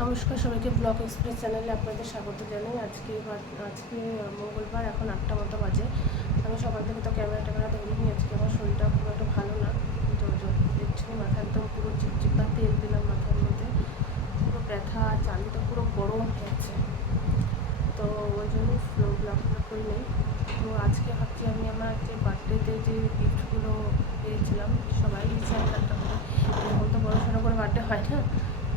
নমস্কার সবাইকে, blog express চ্যানেলে আপনাদের স্বাগত জানাই। আজকে মঙ্গলবার, এখন 8টা মতো বাজে। আমি সকাল থেকে তো ক্যামেরা ধরিনি। আজকে আমার শরীরটা খুব একটা ভালো না, তো দেখছি মাথা একদম পুরো চিপচিপা, তেল দিলাম মাথার মধ্যে, পুরো ব্যথা, চালিটা পুরো গরম হয়েছে, তো ওই জন্য ব্লগটা করি নেই। তো আজকে ভাবছি আমি আমার যে বার্থডেতে যে গিফটগুলো পেয়েছিলাম, সবাই দিয়েছে একটা করে, এরকম তো বড়ো করে বার্থডে হয় না,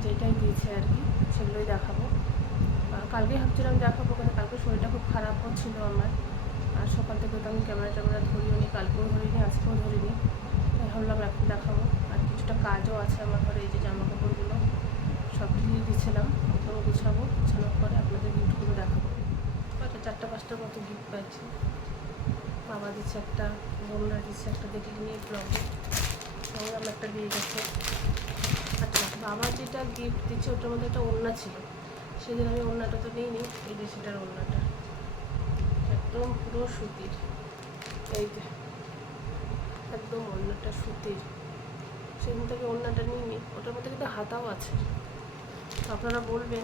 যেটাই দিয়েছে আর কি সেগুলোই দেখাবো। কালকে ভাবছিলাম দেখাবো, কিন্তু কালকে শরীরটা খুব খারাপ হচ্ছিলো আমার, আর সকাল থেকে তো আমি ক্যামেরা ধরিও নি, কালকেও ধরিনি, আজকেও ধরিনি। ভাবলাম এখন দেখাবো। আর কিছুটা কাজও আছে আমার ঘরে, এই যে জামা কাপড়গুলো সব দিয়ে দিয়েছিলাম, ওগুলো গুছানোর পরে আপনাদের গিফটগুলো দেখাবো। হয়তো 4-5টার মতো গিফট পাইছি। বাবা দিচ্ছে একটা, বোনরা দিচ্ছে একটা, দেখে নিয়ে ব্লগে আমার একটা দিয়ে গেছে। আচ্ছা, বাবা যেটা গিফট দিচ্ছে ওটার মধ্যে একটা ওড়না ছিল, সেদিন আমি ওড়নাটা তো নিইনি। এই যে সেটার ওড়নাটা একদম পুরো সুতির, এই যে একদম ওড়নাটা সুতির, সেদিন থেকে ওড়নাটা নিইনি। ওটার মধ্যে কিন্তু হাতাও আছে, আপনারা বলবেন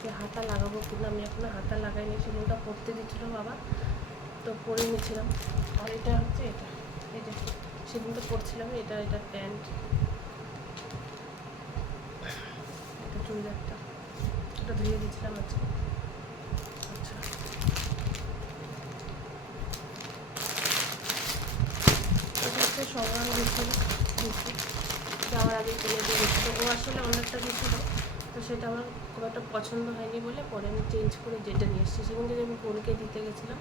যে হাতা লাগাবো কিনা। আমি এখনো হাতা লাগাইনি, সেদিনটা পরতে দিচ্ছিল বাবা, তো পরে নিয়েছিলাম। আর এটা হচ্ছে এটা, এই যে সেদিন তো পরছিলাম, এটা প্যান্ট, এটা চুড়িদারটা, এটা ধুয়ে দিয়েছিলাম আজকে। আচ্ছা, এটা হচ্ছে সংগ্রাম দিয়েছিল, যাওয়ার আগে কিনে দিয়ে গেছিলো। ও আসলে অনেকটা দিয়েছিল, তো সেটা আমার খুব একটা পছন্দ হয়নি বলে পরে আমি চেঞ্জ করে যেটা নিয়ে এসেছি। সেখান থেকে আমি বোনকে দিতে গেছিলাম।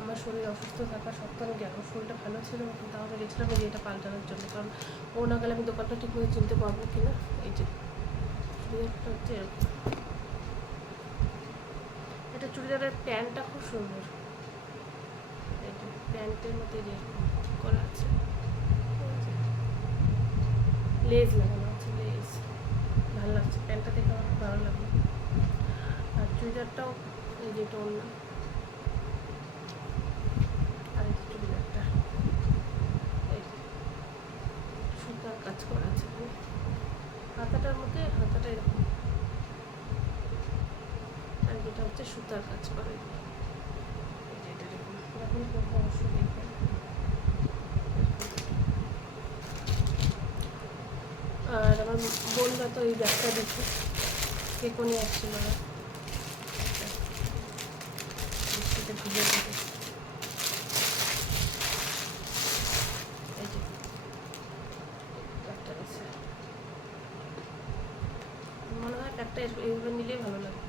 আমার শরীর অসুস্থ থাকা সত্ত্বেও আমি আমার শরীরটা ভালো ছিল, তাহলে গেছিলাম এই যে এটা পাল্টানোর জন্য, কারণ ও না গেলে আমি দোকানটা ঠিক মতো চিনতে পারবো কি না। এই যে চুড়িদারটা হচ্ছে এরকম, এটা চুড়িদারের প্যান্টটা খুব সুন্দর, এই যে প্যান্টের মধ্যে যেরকম করা আছে, লেজ লাগানো আছে, লেজ ভালো লাগছে, প্যান্টটা দেখে আমার খুব ভালো লাগলো। আর চুড়িদারটাও এই যে টোন না, আর এই যে চুড়িদারটা এই যে সুতার কাজ করা আছে, হাতাটার মধ্যে হাতাটা এরকম, আর যেটা হচ্ছে সুতার কাজ করা, এই যে এটা এরকম, যখন করবো অবশ্যই দেখবেন। আর আমার বোনরা তো এই ব্যাগটা দিচ্ছে, কেকও নিয়ে আসছিল না, সেটা ভিজে দিতে, এই যে ব্যাগটা দিচ্ছে। মনে হয় ব্যাগটা এইভাবে নিলেই ভালো লাগে।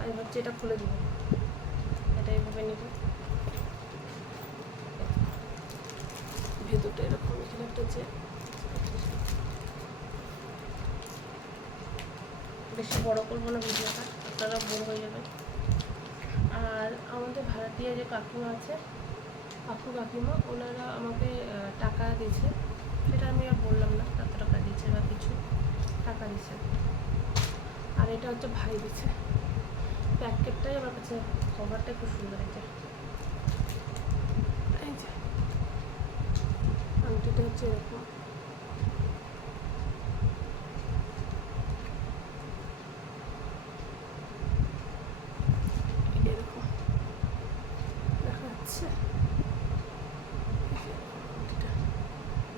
আমি ভাবছি এটা খুলে দেবো, এটা এইভাবে নিব, ভেতরটা এরকম, এখানে একটা যে বেশি বড় করবো না ভিডিওটা, আপনারা বোর হয়ে যাবেন। আর আমাদের ভাড়াটিয়া যে কাকিমা আছে, কাকিমা, ওনারা আমাকে টাকা দিয়েছে, সেটা আমি আর বললাম না কত টাকা দিয়েছে বা কিছু, টাকা দিয়েছে। আর এটা হচ্ছে ভাই দিয়েছে, প্যাকেটটাই আমার কাছে, কভারটাই খুব সুন্দর, এই যে আংটিটা হচ্ছে এরকম, এরকম দেখা যাচ্ছে,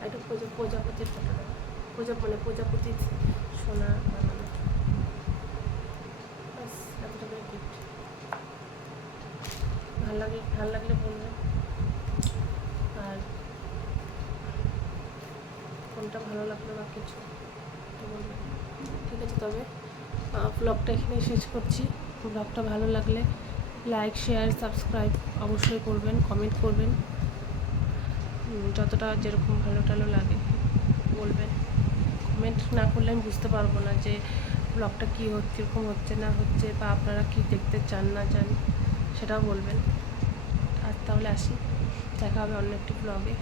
একটা প্রজাপতির ফটো দেওয়া, প্রজাপতির সোনা বানানো, ব্যাস এতটা করে গিফট। ভাল লাগলে বলবেন, আর কোনটা ভালো লাগলো বা কিছু তো বলবেন। ঠিক আছে, তবে ব্লগটা এখানেই শেষ করছি। ব্লগটা ভালো লাগলে লাইক, শেয়ার, সাবস্ক্রাইব অবশ্যই করবেন, কমেন্ট করবেন, যতটা যেরকম ভালো লাগে বলবেন। কমেন্ট না করলে আমি বুঝতে পারবো না যে ব্লগটা কী হচ্ছে, কীরকম হচ্ছে না হচ্ছে, বা আপনারা কী দেখতে চান না চান সেটাও বলবেন। আর তাহলে আসি, দেখা হবে অন্য একটি ব্লগে।